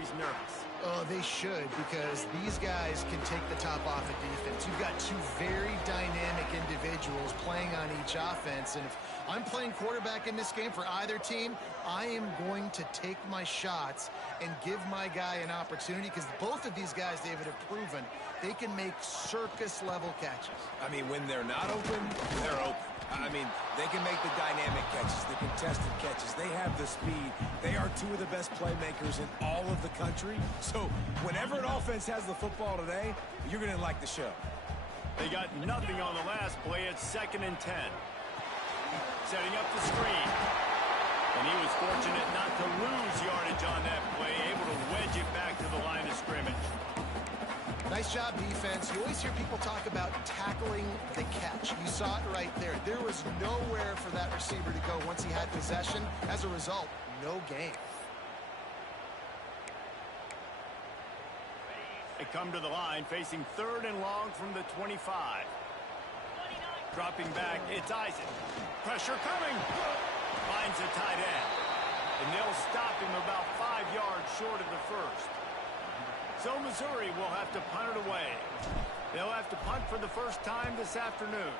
he's nervous. Oh, they should, because these guys can take the top off of defense. You've got two very dynamic individuals playing on each offense, and if I'm playing quarterback in this game for either team, I am going to take my shots and give my guy an opportunity, because both of these guys, David, have proven they can make circus-level catches. I mean, when they're not open, they're open. I mean, they can make the dynamic catches, the contested catches. They have the speed. They are two of the best playmakers in all of the country. So whenever an offense has the football today, you're going to like the show. They got nothing on the last play. It's 2nd and 10. Setting up the screen. And he was fortunate not to lose yardage on that play, able to wedge it back to the line of scrimmage. Nice job, defense. You always hear people talk about tackling the catch. You saw it right there. There was nowhere for that receiver to go once he had possession. As a result, no gain. They come to the line, facing 3rd and long from the 25. Dropping back, it's Isaac. Pressure coming. Finds a tight end. And they'll stop him about 5 yards short of the first. So Missouri will have to punt it away. They'll have to punt for the first time this afternoon.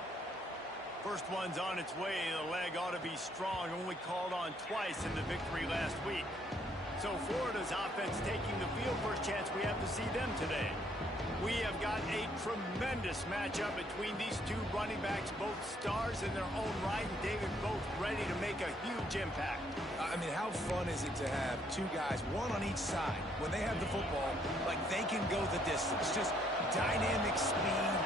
First one's on its way. The leg ought to be strong, only called on twice in the victory last week. So Florida's offense taking the field. First chance we have to see them today. We have got a tremendous matchup between these two running backs, both stars in their own right, and David, both ready to make a huge impact. I mean, how fun is it to have two guys, one on each side, when they have the football, like they can go the distance. Just dynamic speed,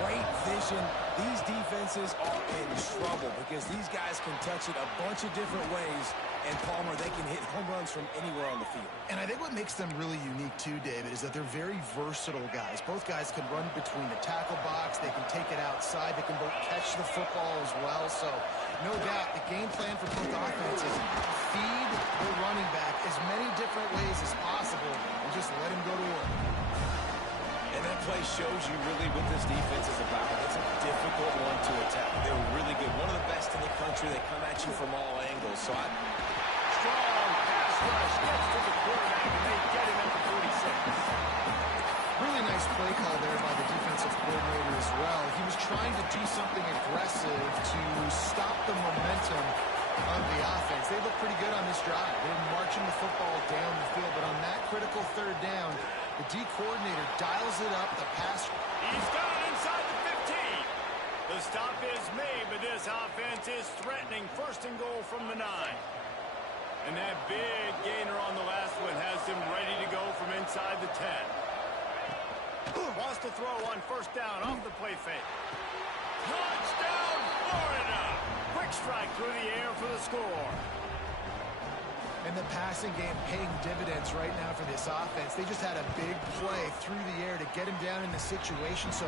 great vision. These defenses are in trouble because these guys can touch it a bunch of different ways. And Palmer, they can hit home runs from anywhere on the field. And I think what makes them really unique too, David, is that they're very versatile guys. Both guys can run between the tackle box. They can take it outside. They can both catch the football as well. So, no doubt, the game plan for both offenses, feed the running back as many different ways as possible and just let him go to work. And that play shows you really what this defense is about. It's a difficult one to attack. They're really good. One of the best in the country. They come at you from all angles. So strong pass rush gets to the quarterback, and they get him at the 46. Really nice play call there by the defensive coordinator as well. He was trying to do something aggressive to stop the momentum of the offense. They look pretty good on this drive. They're marching the football down the field, but on that critical 3rd down, the D coordinator dials it up, the pass. He's got it inside the 15. The stop is made, but this offense is threatening. 1st and goal from the 9. And that big gainer on the last one has them ready to go from inside the 10. Wants to throw on 1st down off the play fake. Touchdown, Florida! Quick strike through the air for the score. And the passing game paying dividends right now for this offense. They just had a big play through the air to get him down in the situation. So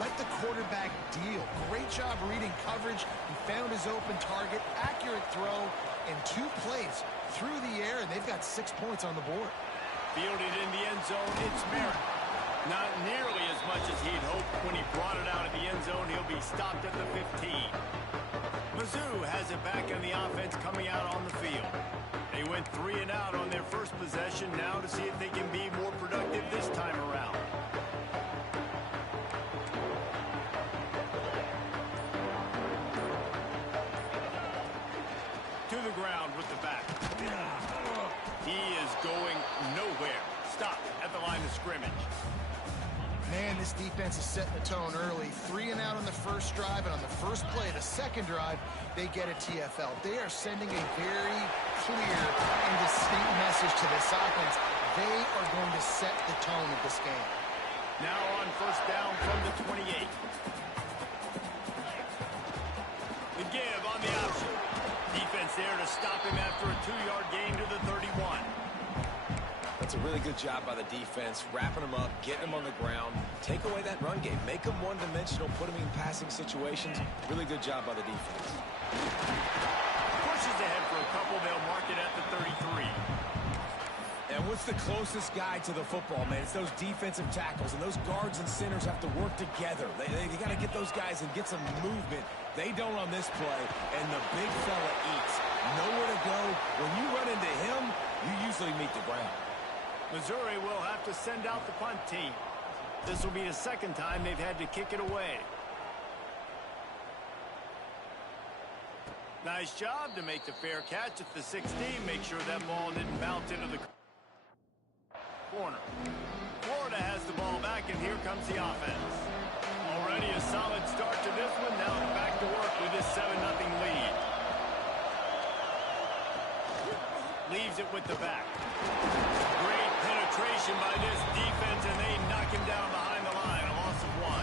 let the quarterback deal. Great job reading coverage. He found his open target, accurate throw, and 2 plays through the air, and they've got 6 points on the board. Fielded in the end zone, it's Merritt. Not nearly as much as he'd hoped when he brought it out of the end zone. He'll be stopped at the 15. Mizzou has it back on the offense coming out on the field. They went 3 and out on their first possession, now to see if they can be more productive this time around. To the ground with the back. He is going nowhere. Stop at the line of scrimmage. Man, this defense is setting the tone early. 3 and out on the first drive, and on the first play, the second drive, they get a TFL. They are sending a very clear and distinct message to this offense. They are going to set the tone of this game. Now on 1st down from the 28. The give on the option. Defense there to stop him after a 2-yard gain to the 31. That's a really good job by the defense, wrapping them up, getting them on the ground, take away that run game, make them one-dimensional, put them in passing situations. Really good job by the defense. Pushes ahead for a couple. They'll mark it at the 33. And what's the closest guy to the football, man? It's those defensive tackles, and those guards and centers have to work together. They got to get those guys and get some movement. They don't on this play, and the big fella eats. Nowhere to go. When you run into him, you usually meet the ground. Missouri will have to send out the punt team. This will be the second time they've had to kick it away. Nice job to make the fair catch at the 16. Make sure that ball didn't bounce into the corner. Florida has the ball back, and here comes the offense. Already a solid start to this one. Now back to work with this 7-0 lead. Leaves it with the back. Great penetration by this defense, and they knock him down behind the line. A loss of 1.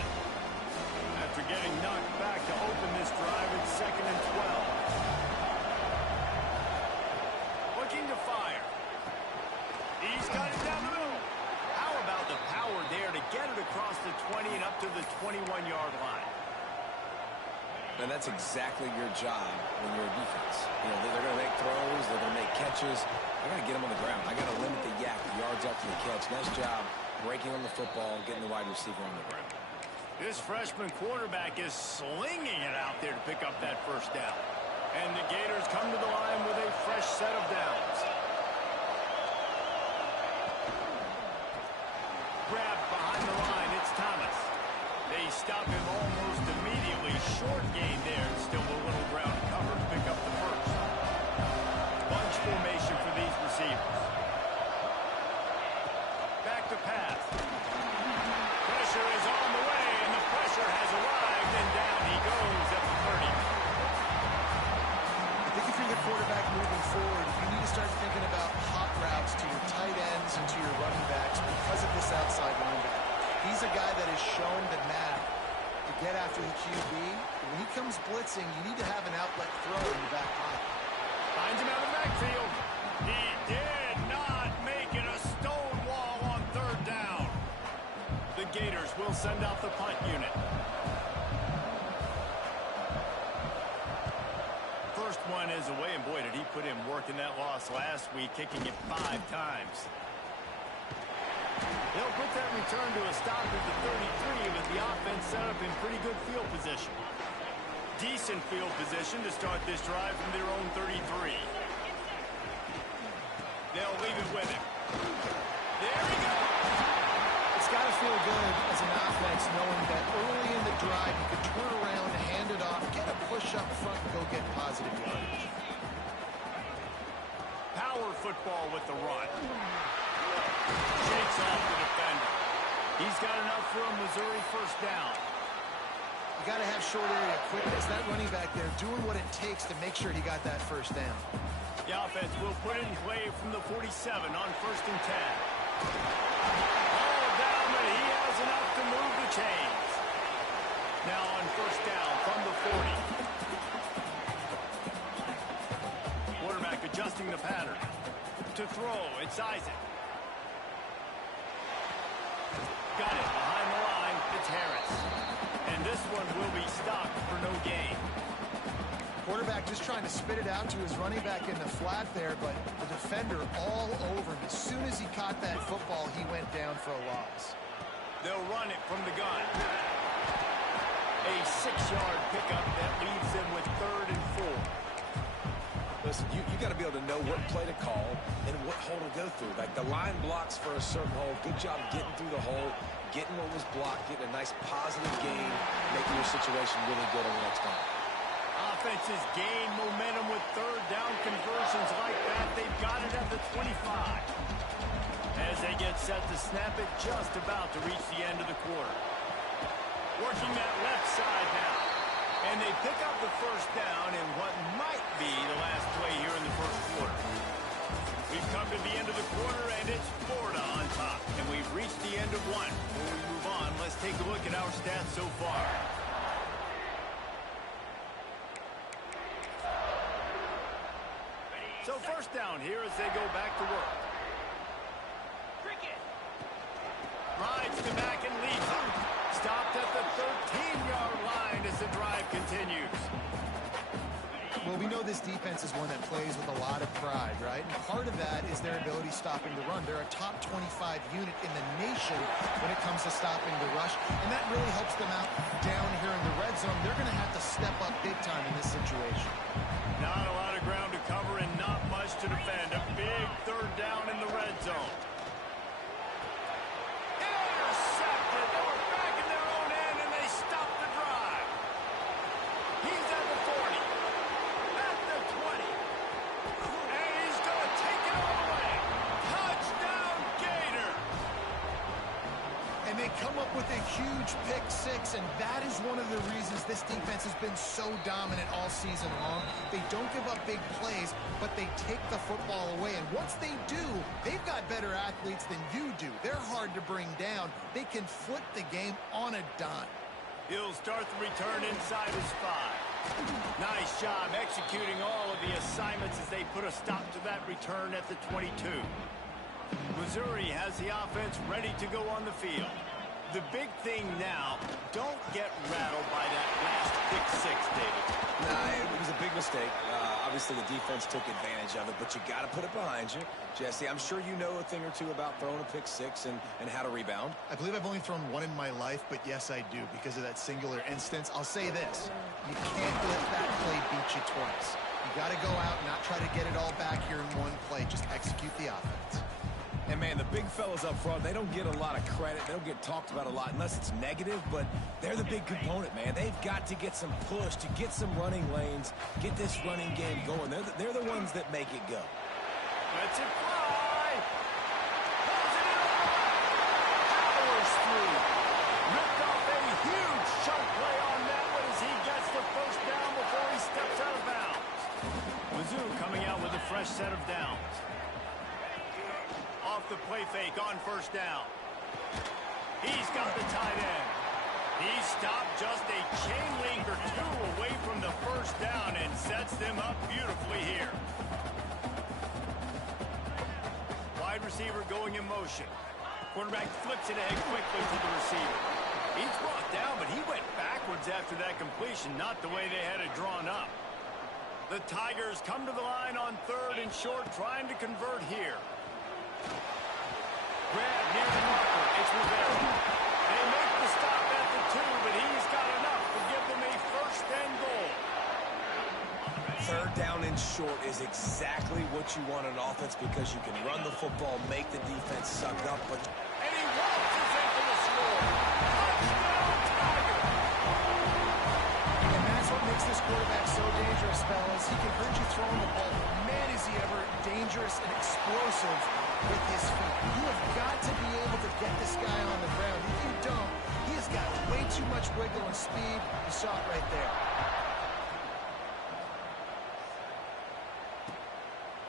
After getting knocked back to open this drive, it's 2nd and 12. Looking to fire. He's got it down the middle. How about the power there to get it across the 20 and up to the 21-yard line? And that's exactly your job when you're a defense. You know, they're going to make throws, they're going to make catches. I got to get them on the ground. I got to limit the yak, the yards after the catch. Nice job breaking on the football, getting the wide receiver on the ground. This freshman quarterback is slinging it out there to pick up that first down. And the Gators come to the line with a fresh set of downs. Grabbed behind the line, it's Thomas. They stop him almost immediately. Short gain there, and still a little ground cover to pick up the first. Bunch formation for these receivers. Back to pass. Pressure is on the way, and the pressure has arrived, and down he goes at the 30. I think if you're the quarterback moving forward, you need to start thinking about hot routes to your tight ends and to your running backs because of this outside linebacker. He's a guy that has shown the knack to get after the QB. When he comes blitzing, you need to have an outlet throw in the back pocket. Finds him out of the backfield. He did not make it a stone wall on 3rd down. The Gators will send out the punt unit. First one is away, and boy, did he put in work in that loss last week, kicking it 5 times. They'll put that return to a stop at the 33 with the offense set up in pretty good field position. Decent field position to start this drive from their own 33. They'll leave it with him. There he goes. It's got to feel good as an offense knowing that early in the drive you could turn around, hand it off, get a push up front, and go get positive yardage. Power football with the run. Shakes off the defender. He's got enough for a Missouri first down. You got to have short area quickness. That running back there doing what it takes to make sure he got that first down. The offense will put it in play from the 47 on 1st and 10. All down, but he has enough to move the chains. Now on first down from the 40. Quarterback adjusting the pattern. To throw, it's Isaac. Got it behind the line. It's Harris. And this one will be stopped for no gain. Quarterback just trying to spit it out to his running back in the flat there, but the defender all over him. As soon as he caught that football, he went down for a loss. They'll run it from the gun. A 6-yard pickup that leaves them with 3rd and 4. Listen, you got to be able to know what play to call and what hole to go through. Like the line blocks for a certain hole. Good job getting through the hole, getting what was blocked, getting a nice positive gain, making your situation really good on the next time. Offenses gain momentum with 3rd down conversions like that. They've got it at the 25. As they get set to snap it, just about to reach the end of the quarter. Working that left side now. And they pick up the first down in what might be the last play here in the first quarter. We've come to the end of the quarter, and it's Florida on top. And we've reached the end of one. Before we move on, let's take a look at our stats so far. So first down here as they go back to work. Rides to back and leads him. Stopped at the 13-yard line as the drive continues. Well, we know this defense is one that plays with a lot of pride, right? And part of that is their ability stopping the run. They're a top 25 unit in the nation when it comes to stopping the rush, and that really helps them out down here in the red zone. They're going to have to step up big time in this situation. Not a lot of ground to cover and not much to defend. A big 3rd down in the red zone. come up with a huge pick six, and that is one of the reasons this defense has been so dominant all season long. They don't give up big plays, but they take the football away. And once they do, they've got better athletes than you do. They're hard to bring down. They can flip the game on a dime. He'll start the return inside his 5. Nice job executing all of the assignments as they put a stop to that return at the 22. Missouri has the offense ready to go on the field. The big thing now, don't get rattled by that last pick six, David. Nah, it was a big mistake. Obviously, the defense took advantage of it, but you got to put it behind you. Jesse, I'm sure you know a thing or two about throwing a pick six and how to rebound. I believe I've only thrown one in my life, but yes, I do, because of that singular instance. I'll say this. You can't let that play beat you twice. You got to go out and not try to get it all back here in one play. Just execute the offense. And, man, the big fellas up front, they don't get a lot of credit. They don't get talked about a lot unless it's negative, but they're the big component, man. They've got to get some push, to get some running lanes, get this running game going. They're the ones that make it go. Let's it fly. Pulls it in. Powers through. Ripped off a huge chunk play on that one as he gets the first down before he steps out of bounds. Mizzou coming out with a fresh set of downs. Off the play fake on first down. He's got the tight end. He stopped just a chain link or two away from the first down and sets them up beautifully here. Wide receiver going in motion. Quarterback flips it ahead quickly to the receiver. He's brought down, but he went backwards after that completion, not the way they had it drawn up. The Tigers come to the line on 3rd and short, trying to convert here. Grab near the marker. It's Rivera. They make the stop at the 2, but he's got enough to give them a first and goal. 3rd down and short is exactly what you want on offense because you can run the football, make the defense suck up. And he waltzes into the score. Touchdown, Tiger. And that's what makes this quarterback so dangerous, fellas. He can hurt you throwing the ball. Man, is he ever dangerous and explosive with his feet. You have got to be able to get this guy on the ground. If you don't, he has got way too much wiggle and speed. You saw it right there.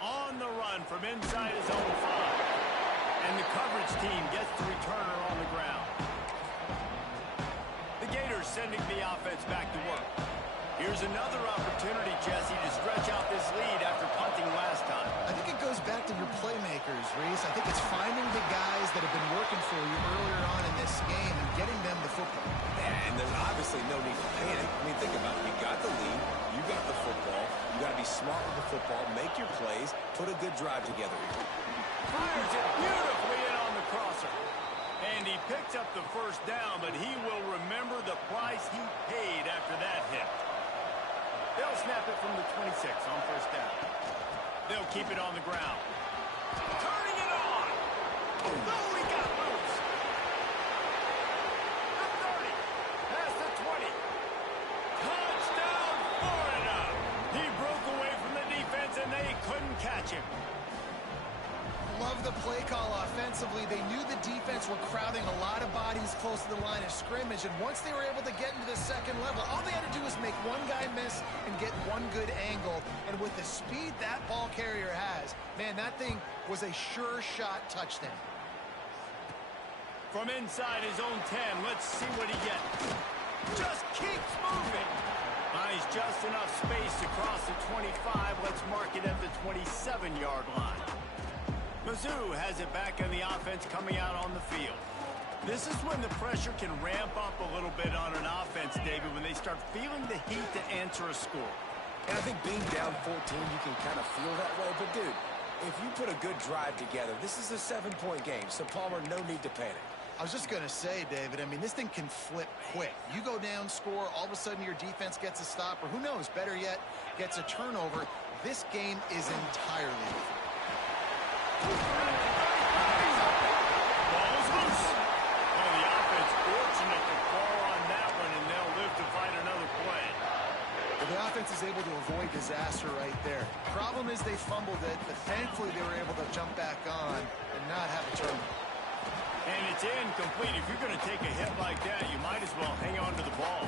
On the run from inside his own 5. And the coverage team gets the returner on the ground. The Gators sending the offense back to work. Here's another opportunity, Jesse, to stretch out this lead after punting last time. I think it goes back to your playmakers, Reese. I think it's finding the guys that have been working for you earlier on in this game and getting them the football. And there's obviously no need to panic. I mean, think about it. You got the lead. You got the football. You got to be smart with the football, make your plays, put a good drive together. Fires it beautifully in on the crosser. And he picks up the first down, but he will remember the price he paid after that hit. They'll snap it from the 26 on first down. They'll keep it on the ground. Turning it on. Oh, he got loose. The 30. Past the 20. Touchdown, Florida. He broke away from the defense, and they couldn't catch him. Love the play call offensively. They knew the defense were crowding a lot of bodies close to the line of scrimmage, and once they were able to get into the second level, all they had to do was make one guy miss and get one good angle. And with the speed that ball carrier has, man, that thing was a sure shot touchdown. From inside his own 10, let's see what he gets. Just keeps moving. Finds just enough space to cross the 25. Let's mark it at the 27-yard line. Mizzou has it back on the offense coming out on the field. This is when the pressure can ramp up a little bit on an offense, David, when they start feeling the heat to answer a score. And I think being down 14, you can kind of feel that way. But, dude, if you put a good drive together, this is a 7-point game. So, Palmer, no need to panic. I was just going to say, David, I mean, this thing can flip quick. You go down, score, all of a sudden your defense gets a stop, or who knows, better yet, gets a turnover. This game is entirely different. Ball's loose. Oh, the offense fortunate to fall on that one, and they'll live to fight another play. Well, the offense is able to avoid disaster right there. Problem is they fumbled it, but thankfully they were able to jump back on and not have a turnover. And it's incomplete. If you're going to take a hit like that, you might as well hang on to the ball.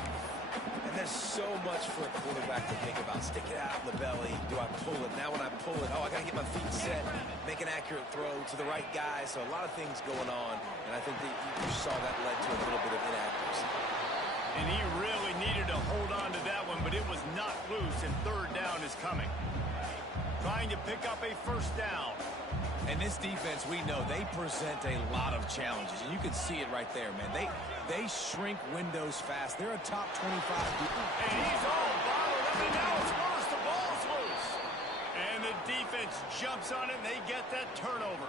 And there's so much for a quarterback to think about. Stick it out in the belly. Do I pull it? Now when I pull it, oh, I got to get my feet set. Make an accurate throw to the right guy. So a lot of things going on. And I think that you saw that led to a little bit of inaccuracy. And he really needed to hold on to that one, but it was not loose, and third down is coming. Trying to pick up a first down. And this defense, we know, they present a lot of challenges. And you can see it right there, man. They shrink windows fast. They're a top 25 defense. And he's all bottled up, and now it's worse. The ball's loose. And the defense jumps on it, and they get that turnover.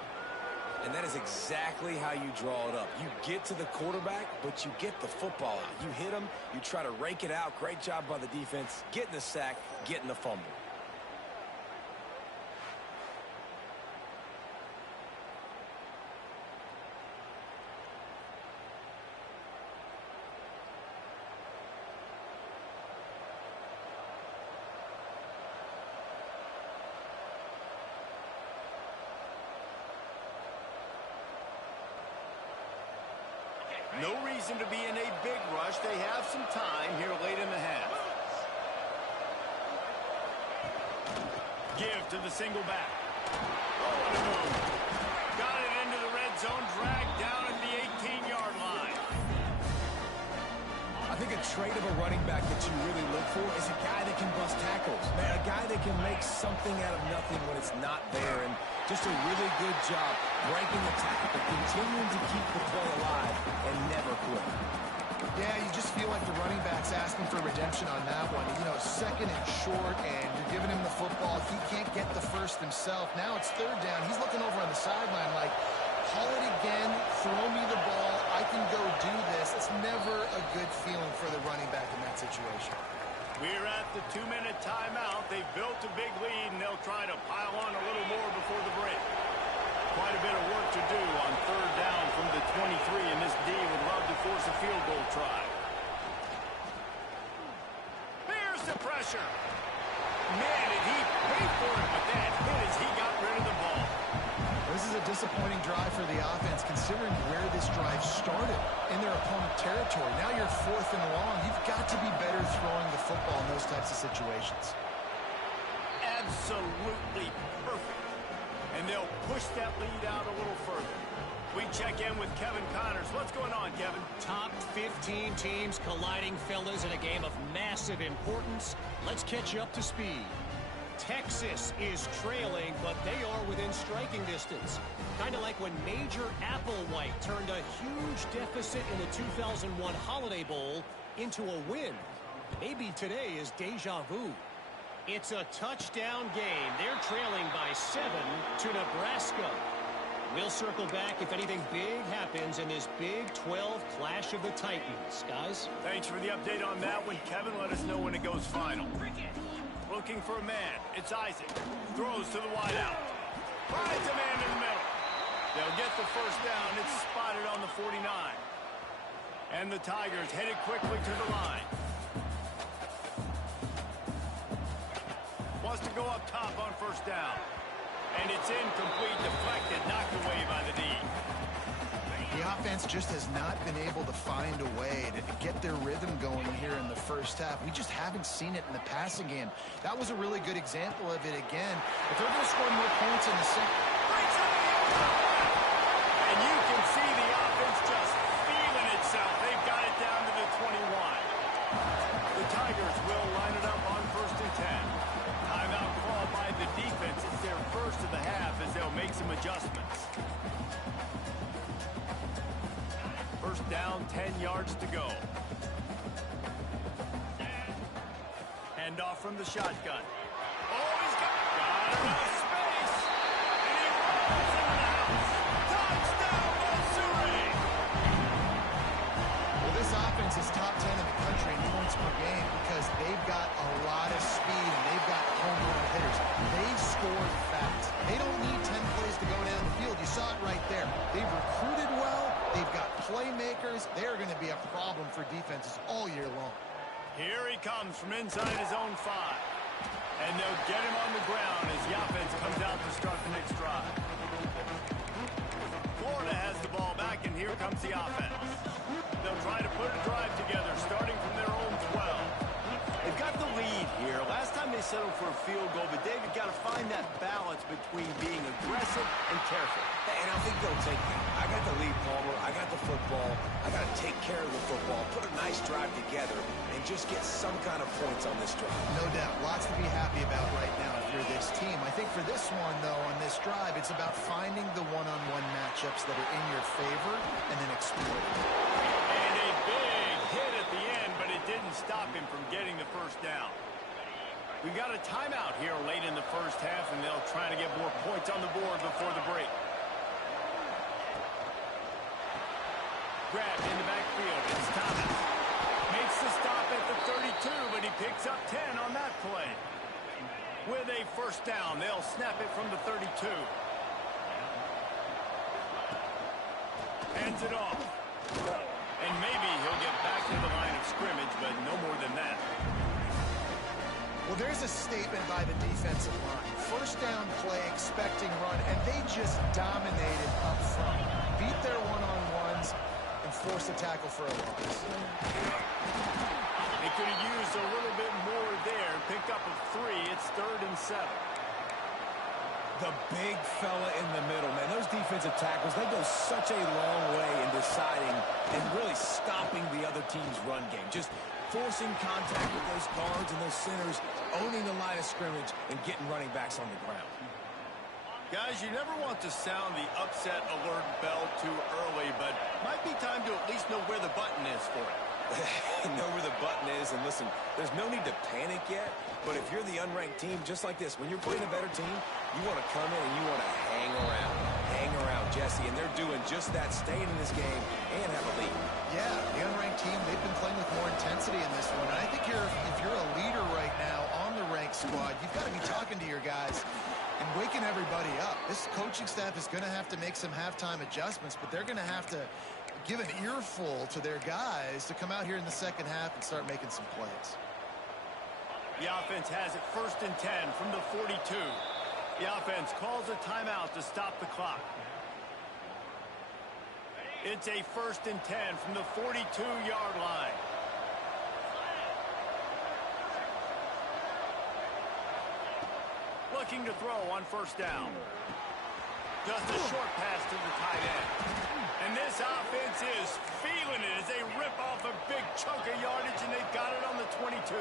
And that is exactly how you draw it up. You get to the quarterback, but you get the football out. You hit him, you try to rake it out. Great job by the defense, getting the sack, getting the fumble. No reason to be in a big rush. They have some time here late in the half. Give to the single back. Oh, what a move. Got it into the red zone, dragged down at the 18-yard line. I think a trait of a running back that you really look for is a guy that can bust tackles. Man, a guy that can make something out of nothing when it's not there. And just a really good job breaking the tackle, continuing to keep the play alive, and never quit. Yeah, you just feel like the running back's asking for redemption on that one. You know, second and short, and you're giving him the football. He can't get the first himself. Now it's third down. He's looking over on the sideline like, call it again, throw me the ball, I can go do this. It's never a good feeling for the running back in that situation. We're at the 2-minute timeout. They've built a big lead, and they'll try to pile on a little more before the break. Quite a bit of work to do on third down from the 23, and this D would love to force a field goal try. Here's the pressure. Man, did he pay for it with that hit as he got rid of the ball. This is a disappointing drive for the offense, considering where this drive started in their opponent territory. Now you're fourth and long. You've got to be better throwing the football in those types of situations. Absolutely perfect. And they'll push that lead out a little further. We check in with Kevin Connors. What's going on, Kevin? Top 15 teams colliding, fellas, in a game of massive importance. Let's catch you up to speed. Texas is trailing, but they are within striking distance. Kind of like when Major Applewhite turned a huge deficit in the 2001 Holiday Bowl into a win. Maybe today is deja vu. It's a touchdown game. They're trailing by 7 to Nebraska. We'll circle back if anything big happens in this Big 12 Clash of the Titans. Guys? Thanks for the update on that one, Kevin. Let us know when it goes final. Looking for a man. It's Isaac. Throws to the wideout. Finds a man in the middle. They'll get the first down. It's spotted on the 49. And the Tigers headed quickly to the line. Wants to go up top on first down. And it's incomplete, deflected, knocked away by the D. The offense just has not been able to find a way to get their rhythm going here in the first half. We just haven't seen it in the passing game. That was a really good example of it again. If they're going to score more points in the second... And you can see the offense just feeling itself. They've got it down to the 21. The Tigers will line it up on first and 10. Timeout call by the defense. It's their first of the half as they'll make some adjustments. First down, 10 yards to go. Hand off from the shotgun. Oh, he's got enough space. And he rolls into the house. Touchdown, Missouri. Well, this offense is top 10 in the country in points per game because they've got a lot of speed and they've got home run hitters. They score fast. They don't need 10 plays to go down the field. You saw it right there. They've recruited well. They've got playmakers. They're going to be a problem for defenses all year long. Here he comes from inside his own 5. And they'll get him on the ground as the offense comes out to start the next drive. Florida has the ball back. comes the offense. They'll try to put a drive together, starting from their own 12. They've got the lead here. Last time they settled for a field goal, but David got to find that balance between being aggressive and careful. And I think they'll take that. I got the lead, Palmer. I got the football. I got to take care of the football, put a nice drive together, and just get some kind of points on this drive. No doubt. Lots to be happy about right now if you're this team. I think for this one, though, on this drive, it's about finding the one-on-one matchups that are in your favor and then exploiting them. And a big hit at the end, but it didn't stop him from getting the first down. We got a timeout here late in the first half, and they'll try to get more points on the board before the break. Grabbed in the backfield. It's Thomas. Makes the stop at the 32, but he picks up 10 on that play. With a first down, they'll snap it from the 32. Hands it off. And maybe he'll get back to the line of scrimmage, but no more than that. Well, there's a statement by the defensive line. First down play, expecting run, and they just dominated up front. Beat their one-on-ones and forced a tackle for a loss. They could have used a little bit more there. Picked up a 3. It's 3rd and 7. The big fella in the middle, man. Those defensive tackles, they go such a long way in deciding and really stopping the other team's run game. Just forcing contact with those guards and those centers, owning the line of scrimmage, and getting running backs on the ground. Guys, you never want to sound the upset alert bell too early, but might be time to at least know where the button is for it. Know where the button is, and listen, there's no need to panic yet, but if you're the unranked team, just like this, when you're playing a better team, you want to come in and you want to hang around, Jesse, and they're doing just that, staying in this game and have a lead. Yeah, the unranked team, they've been playing with more intensity in this one. And I think if you're a leader right now on the ranked squad, you've got to be talking to your guys and waking everybody up. This coaching staff is going to have to make some halftime adjustments, but they're going to have to give an earful to their guys to come out here in the second half and start making some plays. The offense has it 1st and 10 from the 42. The offense calls a timeout to stop the clock. It's a 1st and 10 from the 42-yard line. Looking to throw on 1st down. Just a short pass to the tight end. And this offense is feeling it as they rip off a big chunk of yardage, and they've got it on the 22.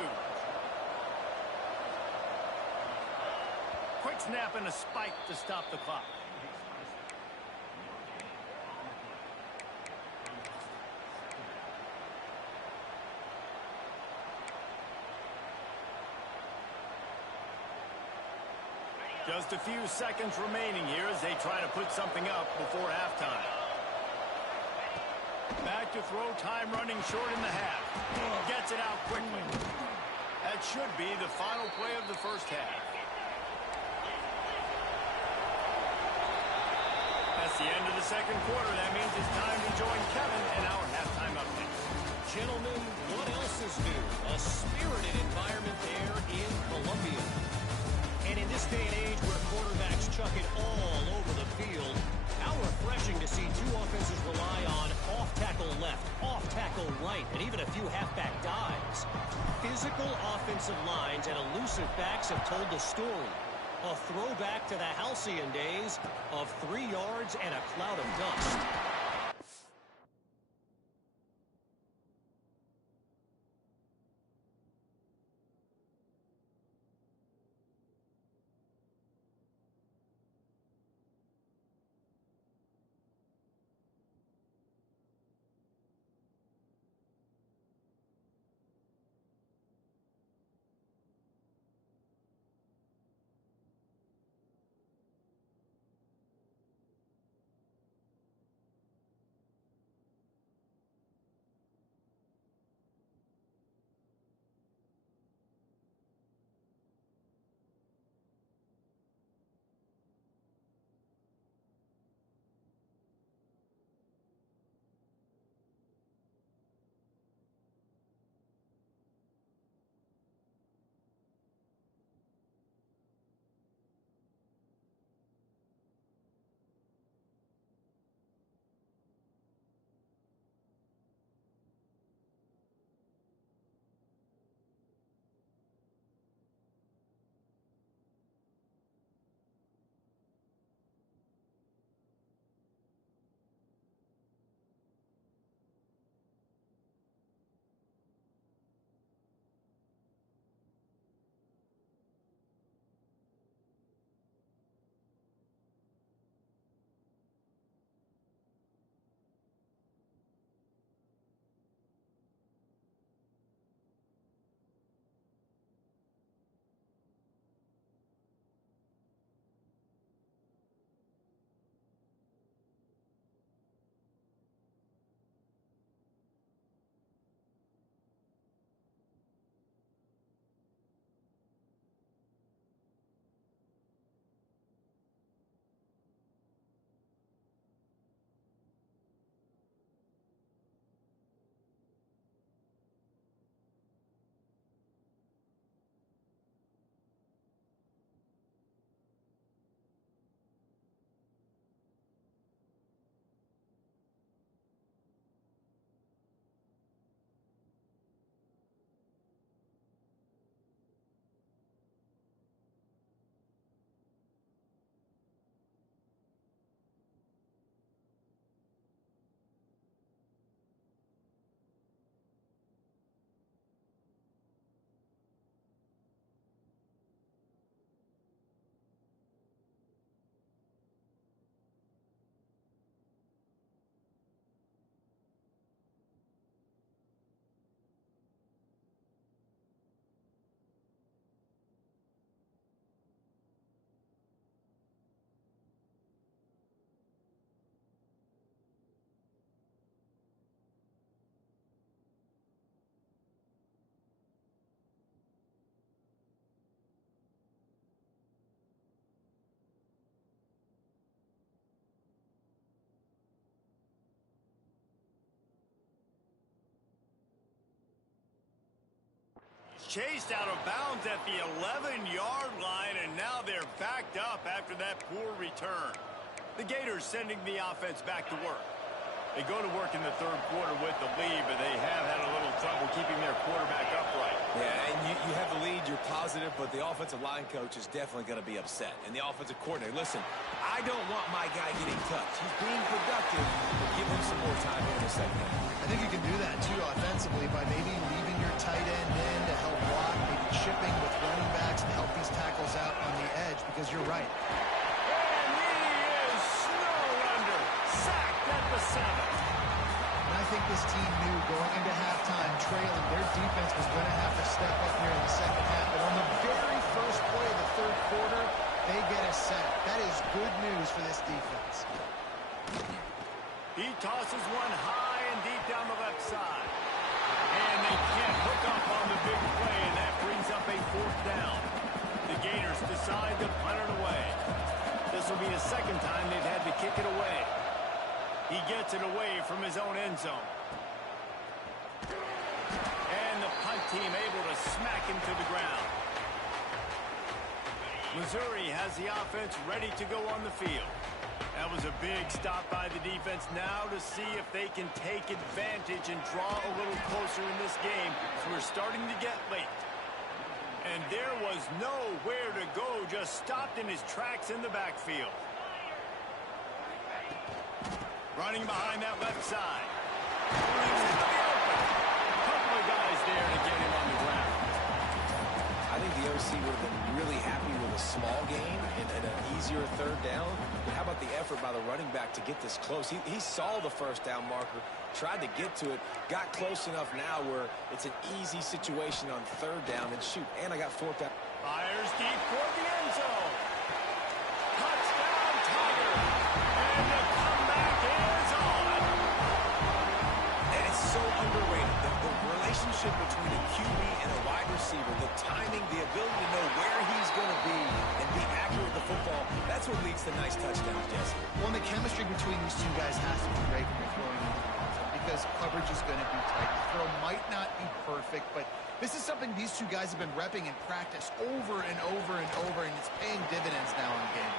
Quick snap and a spike to stop the clock. Just a few seconds remaining here as they try to put something up before halftime. Back to throw, time running short in the half. Gets it out quickly. That should be the final play of the first half. That's the end of the second quarter. That means it's time to join Kevin in our halftime update. Gentlemen, what else is new? A spirited environment there in Columbia. And in this day and age where quarterbacks chuck it all over the field, how refreshing to see two offenses rely on off-tackle left, off-tackle right, and even a few halfback dives. Physical offensive lines and elusive backs have told the story. A throwback to the halcyon days of 3 yards and a cloud of dust. chased out of bounds at the 11-yard line, and now they're backed up after that poor return. The Gators sending the offense back to work. They go to work in the third quarter with the lead, but they have had a little trouble keeping their quarterback upright. Yeah, and you have the lead, you're positive, but the offensive line coach is definitely going to be upset. And the offensive coordinator, listen, I don't want my guy getting touched. He's being productive, but give him some more time here in the second half. I think you can do that, too, offensively, by maybe leaving your tight end in to help block, maybe chipping with running backs to help these tackles out on the edge, because you're right. And he is snowed under, sacked at the 7. And I think this team knew going into halftime, trailing, their defense was going to have to step up here in the second half. But on the very first play of the third quarter, they get a sack. That is good news for this defense. He tosses one high and deep down the left side. And they can't hook up on the big play, and that brings up a 4th down. The Gators decide to punt it away. This will be the second time they've had to kick it away. He gets it away from his own end zone. And the punt team able to smack him to the ground. Missouri has the offense ready to go on the field. That was a big stop by the defense now to see if they can take advantage and draw a little closer in this game. So we're starting to get late. And there was nowhere to go, just stopped in his tracks in the backfield. Running behind that left side. Couple of guys there to get him on the ground. I think the OC would have been really happy with a small gain and an easier third down. But how about the effort by the running back to get this close? He saw the first down marker, tried to get to it, got close enough now where it's an easy situation on third down. And shoot, and I got 4th down. Fires deep toward the end zone. Touchdown, Tiger. And the comeback is on. And it's so underrated. The relationship between a QB and a wide receiver, the timing, the ability to know where he's going to be and be accurate with the football, that's what leads to nice touchdowns, Jesse. Well, the chemistry between these two guys has to be great when you're throwing into the offense because coverage is going to be tight. The throw might not be perfect, but this is something these two guys have been repping in practice over and over and over, and it's paying dividends now in game.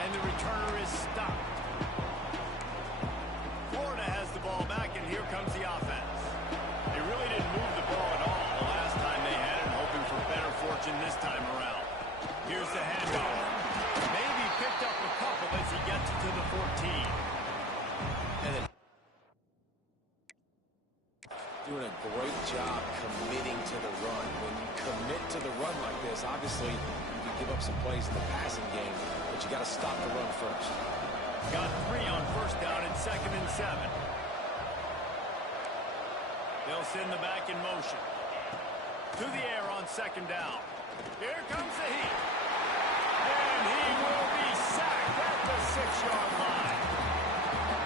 And the returner is stopped. Florida has the ball back, and here comes the offense. They really didn't move the ball at all the last time they had it, hoping for better fortune this time around. Here's the handoff. Maybe picked up a couple as he gets it to the 14. And then doing a great job committing to the run. When you commit to the run like this, obviously you can give up some plays in the passing game, but you got to stop the run first. Got 3 on first down and 2nd and 7. They'll send the back in motion. To the air on 2nd down. Here comes the heat. And he will be sacked at the 6-yard line.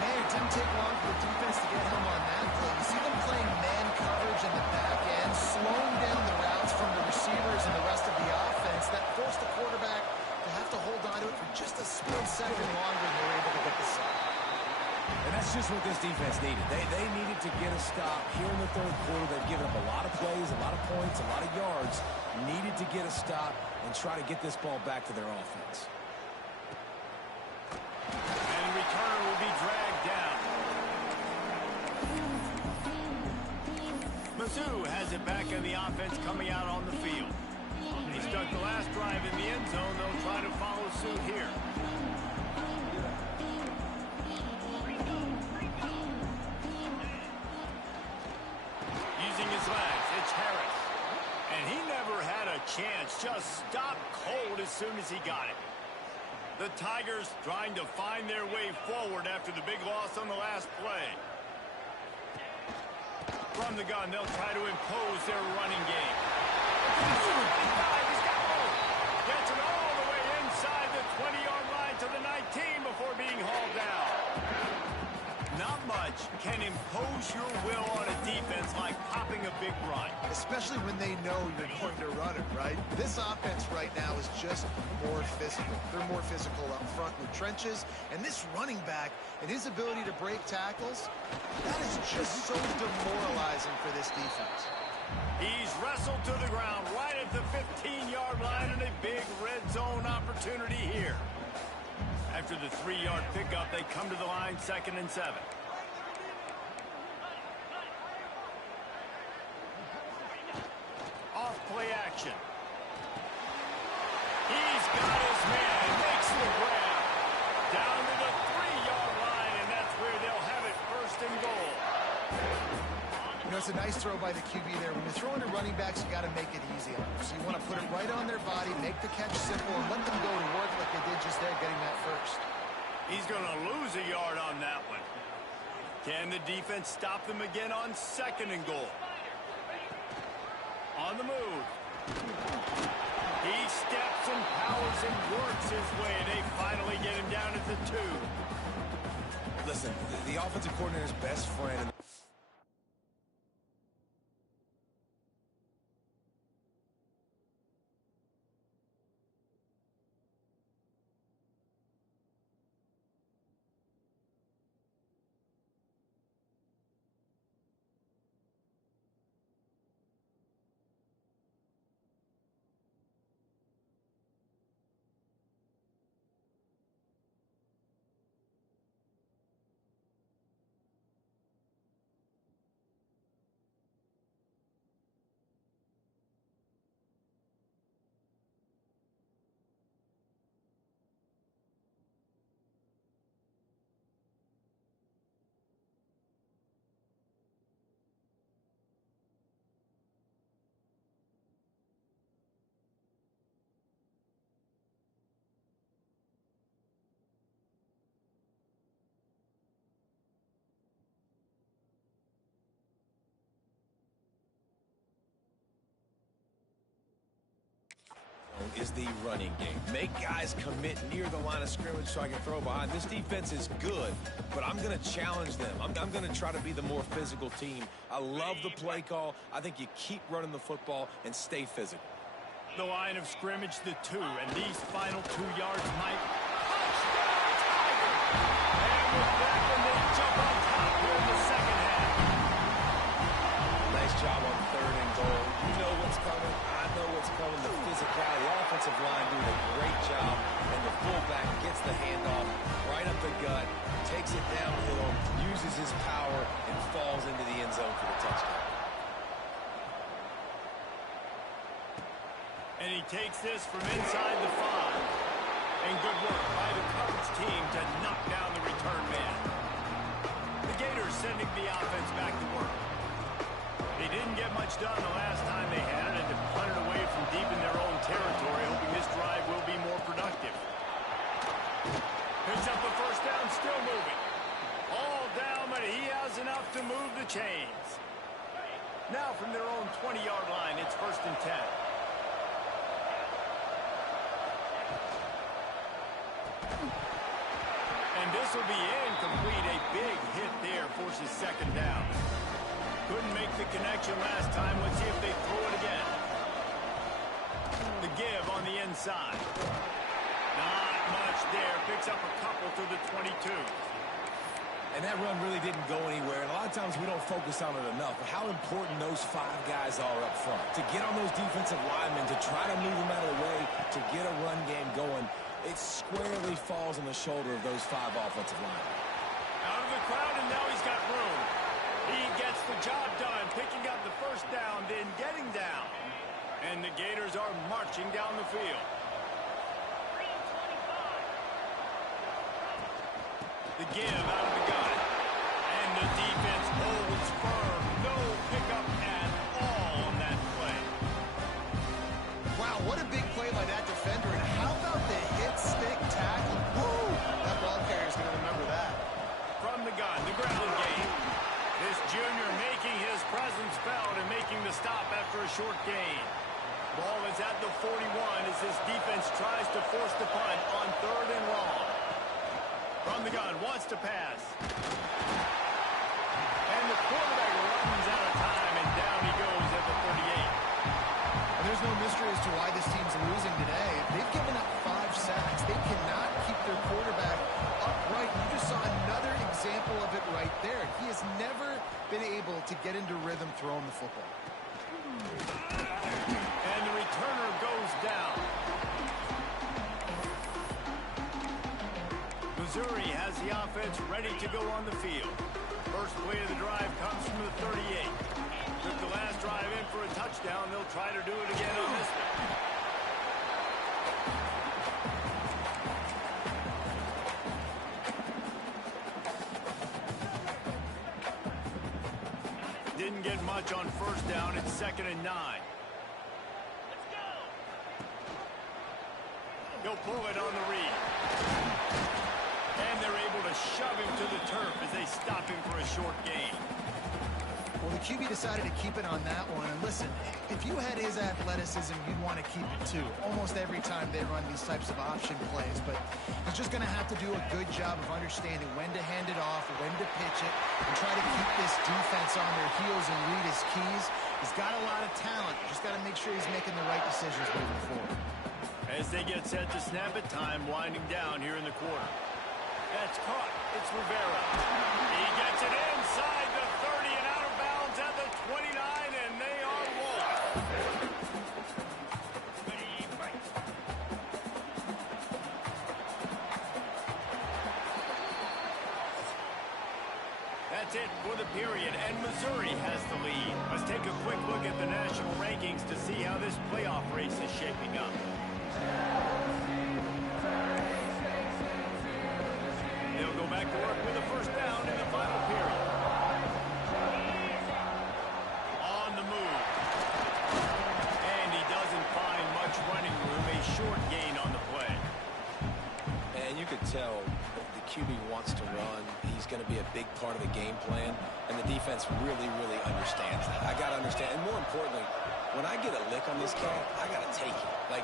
Man, it didn't take long for the defense to get home on that play. You see them playing man coverage in the back end, slowing down the routes from the receivers and the rest of the offense. That forced the quarterback to have to hold on to it for just a split second longer than they were able to get the sack. And that's just what this defense needed. They needed to get a stop here in the third quarter. They've given up a lot of plays, a lot of points, a lot of yards. Needed to get a stop and try to get this ball back to their offense. And the returner will be dragged down. Mizzou has it back in the offense coming out on the field. They stuck the last drive in the end zone. They'll try to follow suit here. Using his legs, it's Harris. And he never had a chance, just stopped cold as soon as he got it. The Tigers trying to find their way forward after the big loss on the last play. From the gun, they'll try to impose their running game. He's got both. Gets it all the way inside the 20-yard line to the 19 before being hauled down. Not much can impose your will on a defense like popping a big run. Especially when they know you're going to run it, right? This offense right now is just more physical. They're more physical up front in the trenches. And this running back and his ability to break tackles, that is just so demoralizing for this defense. He's wrestled to the ground right at the 15-yard line, and a big red zone opportunity here. After the 3-yard pickup, they come to the line 2nd and 7. Off play action. He's got his man, makes the grab. Down to the 3-yard line, and that's where they'll have it, 1st and goal. You know, it's a nice throw by the QB there. When you're throwing to running backs, you got to make it easy on them. So you want to put it right on their body, make the catch simple, and let them go to work like they did just there, getting that first. He's going to lose a yard on that one. Can the defense stop them again on 2nd and goal? On the move. He steps and powers and works his way. They finally get him down at the 2. Listen, the offensive coordinator's best friend. Is the running game. Make guys commit near the line of scrimmage so I can throw behind. This defense is good, but I'm going to challenge them. I'm going to try to be the more physical team. I love the play call. I think you keep running the football and stay physical. The line of scrimmage, the 2, and these final 2 yards might... Touchdown, Tiger! And with that one, they jump on top here in the 2nd half. Nice job on 3rd and goal. You know what's coming. I know what's coming. The physicality, the offensive line doing a great job, and the fullback gets the handoff right up the gut, takes it downhill, uses his power, and falls into the end zone for the touchdown. And he takes this from inside the 5. And good work by the coverage team to knock down the return man. The Gators sending the offense back to work. They didn't get much done the last time they had it, and to punt it away from deep in their own territory, hoping this drive will be more productive. Picks up the 1st down, still moving. All down, but he has enough to move the chains. Now from their own 20-yard line, it's 1st and 10. And this will be incomplete. A big hit there forces 2nd down. Couldn't make the connection last time. Let's see if they throw it again. The give on the inside. Not much there. Picks up a couple to the 22. And that run really didn't go anywhere. And a lot of times we don't focus on it enough. But how important those 5 guys are up front. To get on those defensive linemen, to try to move them out of the way, to get a run game going, it squarely falls on the shoulder of those 5 offensive linemen. Out of the crowd, and now he's got room. He gets the job done, picking up the 1st down, then getting down. And the Gators are marching down the field. The give out of the gun. And the defense holds firm. No pickup at all on that play. Wow, what a big play by that defender. And how about the hit stick tackle? Woo! That ball carrier's going to remember that. From the gun, the ground game. This junior making his presence felt and making the stop after a short gain. Ball is at the 41 as this defense tries to force the punt on 3rd and long. From the gun, wants to pass. And the quarterback runs out of time, and down he goes at the 38. And there's no mystery as to why this team's losing today. They've given up 5 sacks. They cannot keep their quarterback upright. You just saw another example of it right there. He has never been able to get into rhythm throwing the football. And the returner goes down. Missouri has the offense ready to go on the field. First play of the drive comes from the 38. Took the last drive in for a touchdown. They'll try to do it again on this one. Didn't get much on first down. It's 2nd and 9. Let's go. He'll pull it on the read. And they're able to shove him to the turf as they stop him for a short gain. Well, the QB decided to keep it on that one. And listen, if you had his athleticism, you'd want to keep it too. Almost every time they run these types of option plays. But he's just going to have to do a good job of understanding when to hand it off, when to pitch it, and try to keep this defense on their heels and read his keys. He's got a lot of talent. Just got to make sure he's making the right decisions moving forward. As they get set to snap it, time winding down here in the quarter. That's caught. It's Rivera. He gets it inside the 30 and out of bounds at the 29, and they are rolling. That's it for the period, and Missouri has the lead. Let's take a quick look at the national rankings to see how this playoff race is shaping up. They'll go back to work with a first down in the final period. On the move. And he doesn't find much running room. A short gain on the play. And you could tell the QB wants to run. He's going to be a big part of the game plan. And the defense really, really understands that. I got to understand. And more importantly, when I get a lick on this cat, I got to take it. Like,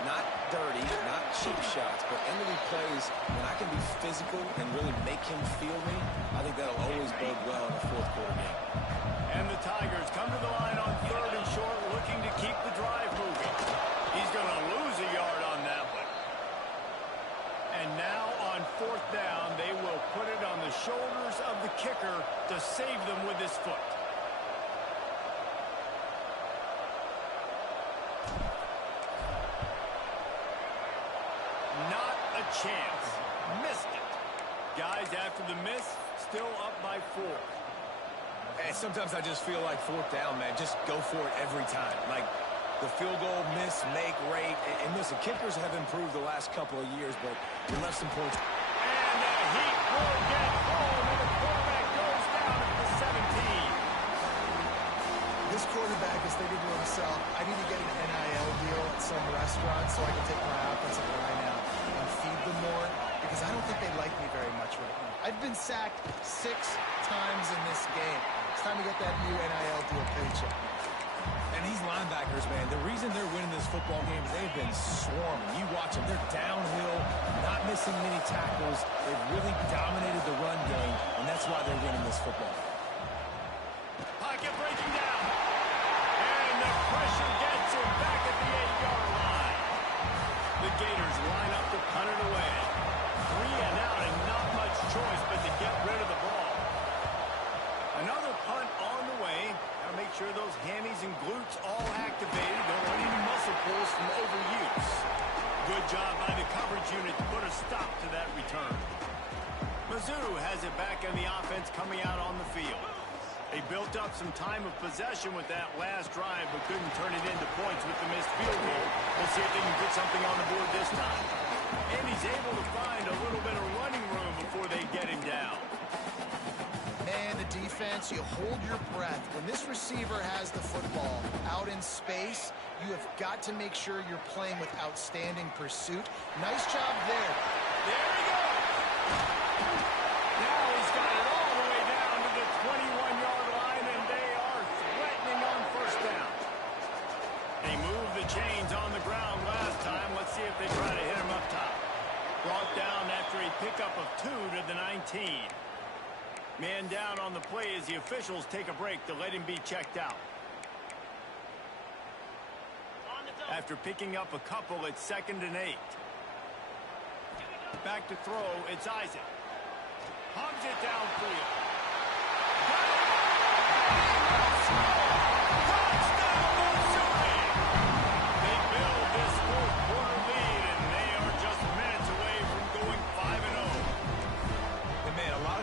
not dirty, not cheap shots, but end-of-the plays, when I can be physical and really make him feel me, I think that'll always bode well in a fourth quarter game. And the Tigers come to the line on 3rd and short, looking to keep the drive moving. He's going to lose a yard on that one. And now on 4th down, they will put it on the shoulders of the kicker to save them with his foot. Not a chance. Missed it. Guys, after the miss, still up by 4. And sometimes I just feel like 4th down, man. Just go for it every time. Like the field goal miss, make rate. And listen, kickers have improved the last couple of years, but they left some points. And the Heat will get home, and the quarterback goes down at the 17. This quarterback is thinking to himself, I need to get an NIL deal at some restaurant so I can take my offensive line out and feed them more, because I don't think they like me very much right now. I've been sacked 6 times in this game. It's time to get that new NIL deal paycheck. And these linebackers, man, the reason they're winning this football game is they've been swarming. You watch them. They're downhill, not missing many tackles. They've really dominated the run game, and that's why they're winning this football. Pocket breaking down. And the pressure gets him back at the 8-yard line. The Gators line up to punt it away. 3 and out, and not much choice but to get rid of the ball. Another punt on the way. Now make sure those hammies and glutes all activated. Don't want any muscle pulls from overuse. Good job by the coverage unit to put a stop to that return. Mizzou has it back on the offense coming out on the field. They built up some time of possession with that last drive, but couldn't turn it into points with the missed field goal. We'll see if they can put something on the board this time. And he's able to find a little bit of running room before they get him down. Man, the defense, you hold your breath. When this receiver has the football out in space, you have got to make sure you're playing with outstanding pursuit. Nice job there. There he goes. Now he's got it all the way down to the 21-yard line, and they are threatening on first down. They moved the chains on the ground last time. Let's see if they try to hit him up top. Brought down after a pickup of 2 to the 19. Man down on the play as the officials take a break to let him be checked out. After picking up a couple, it's 2nd and 8. Back to throw, it's Isaac. Hums it downfield. Touchdown!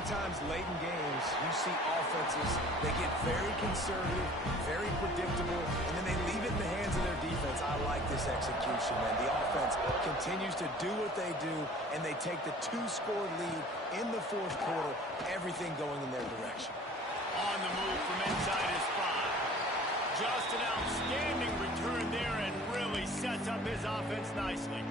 times late in games, you see offenses, they get very conservative, very predictable, and then they leave it in the hands of their defense. I like this execution, man. The offense continues to do what they do, and they take the 2-score lead in the fourth quarter, everything going in their direction. On the move from inside his 5. Just an outstanding return there and really sets up his offense nicely.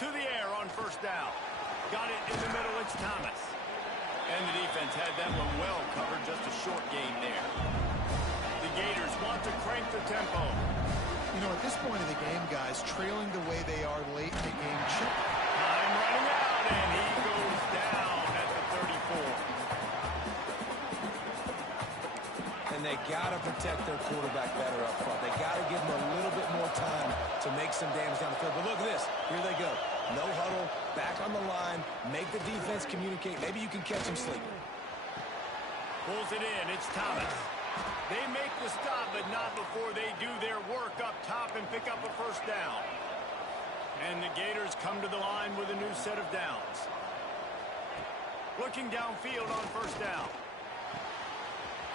To the air on first down. Got it in the middle, it's Thomas. And the defense had that one well covered, just a short gain there. The Gators want to crank the tempo. You know, at this point of the game, guys, trailing the way they are late in the game. Time running out, and he goes down at the 34. And they got to protect their quarterback better up front. They got to give him a little bit more time to make some damage down the field. But look at this. Here they go. No huddle, back on the line, make the defense communicate. Maybe you can catch him sleeping. Pulls it in, it's Thomas. They make the stop, but not before they do their work up top and pick up a first down. And the Gators come to the line with a new set of downs. Looking downfield on first down.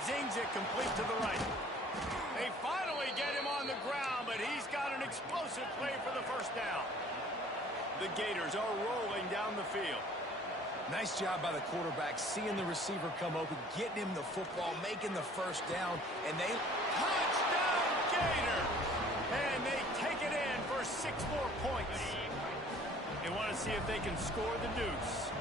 Zings it complete to the right. They finally get him on the ground, but he's got an explosive play for the first down. The Gators are rolling down the field. Nice job by the quarterback, seeing the receiver come open, getting him the football, making the first down, and they... Touchdown, Gators! And they take it in for 6 more points. They want to see if they can score the deuce.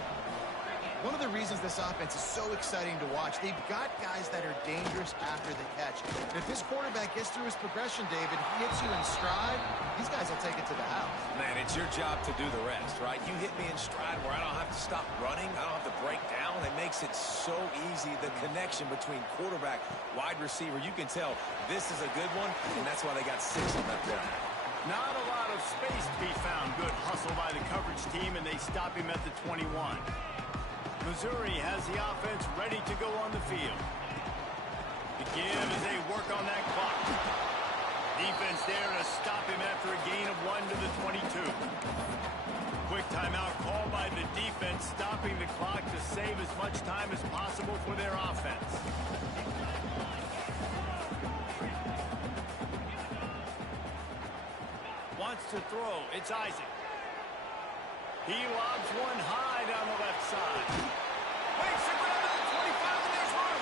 One of the reasons this offense is so exciting to watch, they've got guys that are dangerous after the catch. And if this quarterback gets through his progression, David, he hits you in stride, these guys will take it to the house. Man, it's your job to do the rest, right? You hit me in stride where I don't have to stop running, I don't have to break down. It makes it so easy, the connection between quarterback, wide receiver. You can tell this is a good one, and that's why they got 6 on that play. Not a lot of space to be found. Good hustle by the coverage team, and they stop him at the 21. Missouri has the offense ready to go on the field. The give as they work on that clock. Defense there to stop him after a gain of 1 to the 22. Quick timeout called by the defense, stopping the clock to save as much time as possible for their offense. Wants to throw. It's Isaac. He lobs one high down the left side. Makes the grab at the 25, and there's room.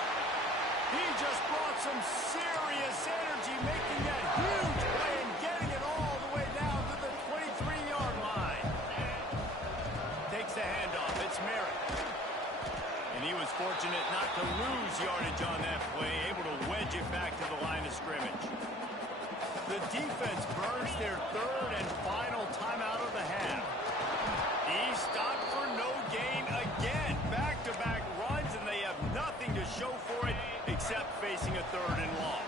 He just brought some serious energy, making that huge play and getting it all the way down to the 23-yard line. Takes the handoff. It's Merritt. And he was fortunate not to lose yardage on that play, able to wedge it back to the line of scrimmage. The defense burns their 3rd and final timeout of the half. He stopped for no gain again. Back-to-back runs, and they have nothing to show for it except facing a 3rd and long.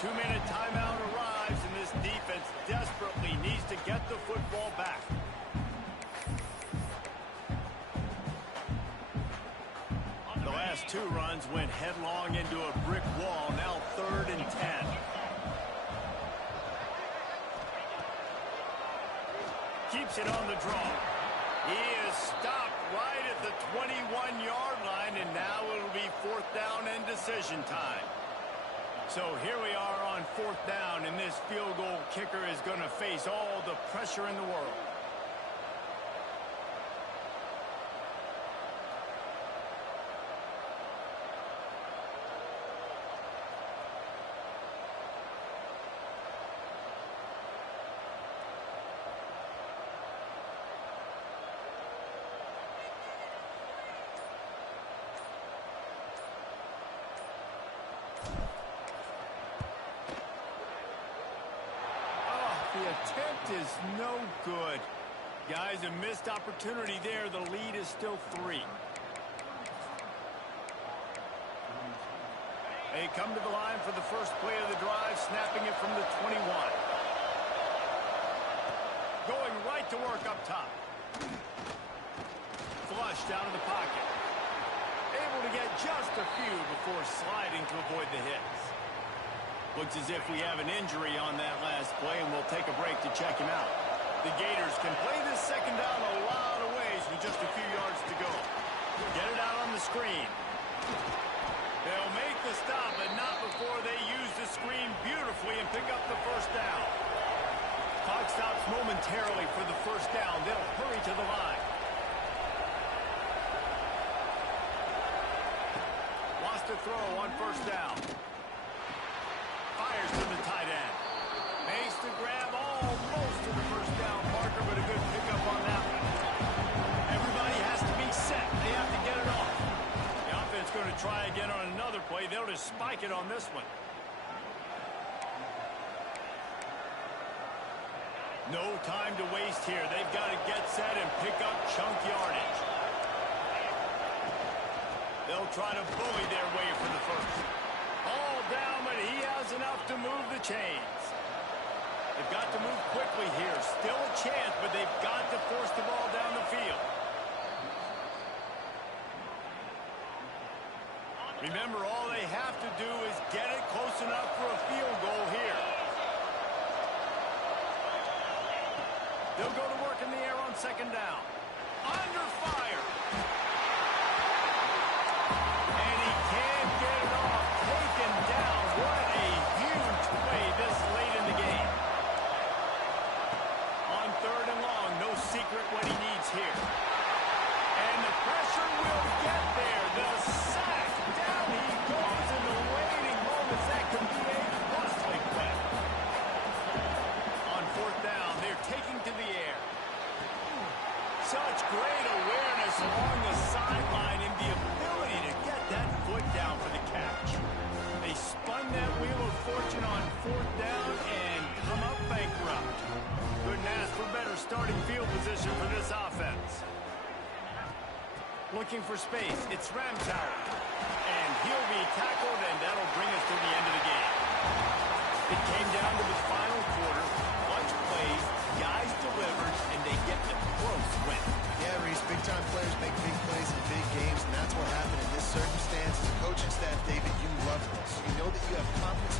2-minute timeout arrives, and this defense desperately needs to get the football back. The last 2 runs went headlong into a brick wall. Now 3rd and 10. Keeps it on the draw. He is stopped right at the 21-yard line, and now it'll be 4th down and decision time. So here we are on 4th down, and this field goal kicker is going to face all the pressure in the world. The attempt is no good. Guys, a missed opportunity there. The lead is still 3. They come to the line for the first play of the drive, snapping it from the 21. Going right to work up top. Flushed out of the pocket. Able to get just a few before sliding to avoid the hits. Looks as if we have an injury on that last play, and we'll take a break to check him out. The Gators can play this second down a lot of ways with just a few yards to go. Get it out on the screen. They'll make the stop, but not before they use the screen beautifully and pick up the first down. Clock stops momentarily for the first down. They'll hurry to the line. Lost a throw on first down. Fires to the tight end. Makes the grab almost to the first down marker, but a good pickup on that one. Everybody has to be set. They have to get it off. The offense going to try again on another play. They'll just spike it on this one. No time to waste here. They've got to get set and pick up chunk yardage. They'll try to bully their way for the first. All down, but he has enough to move the chains. They've got to move quickly here. Still a chance, but they've got to force the ball down the field. Remember, all they have to do is get it close enough for a field goal here. They'll go to work in the air on second down. Under fire. And he can't get it off. Taken down. What a huge play this late in the game. On third and long, no secret what he needs here. And the pressure will get there. The sack. Down he goes in the waiting moments. That could be a costly play. On fourth down, they're taking to the air. Such great awareness along the sideline and the ability to get that foot down for the catch. They spun that wheel of fortune on fourth down and come up bankrupt. Couldn't ask for better starting field position for this offense. Looking for space. It's Ramsauer. And he'll be tackled, and that'll bring us to the end of the game. It came down to the final quarter. Clutch plays, guys delivered, and they get the close win. Yeah, Reese, big-time players make big plays in big games, and that's what happened in this circumstance. As a coaching staff, David, you love this. You know that you have confidence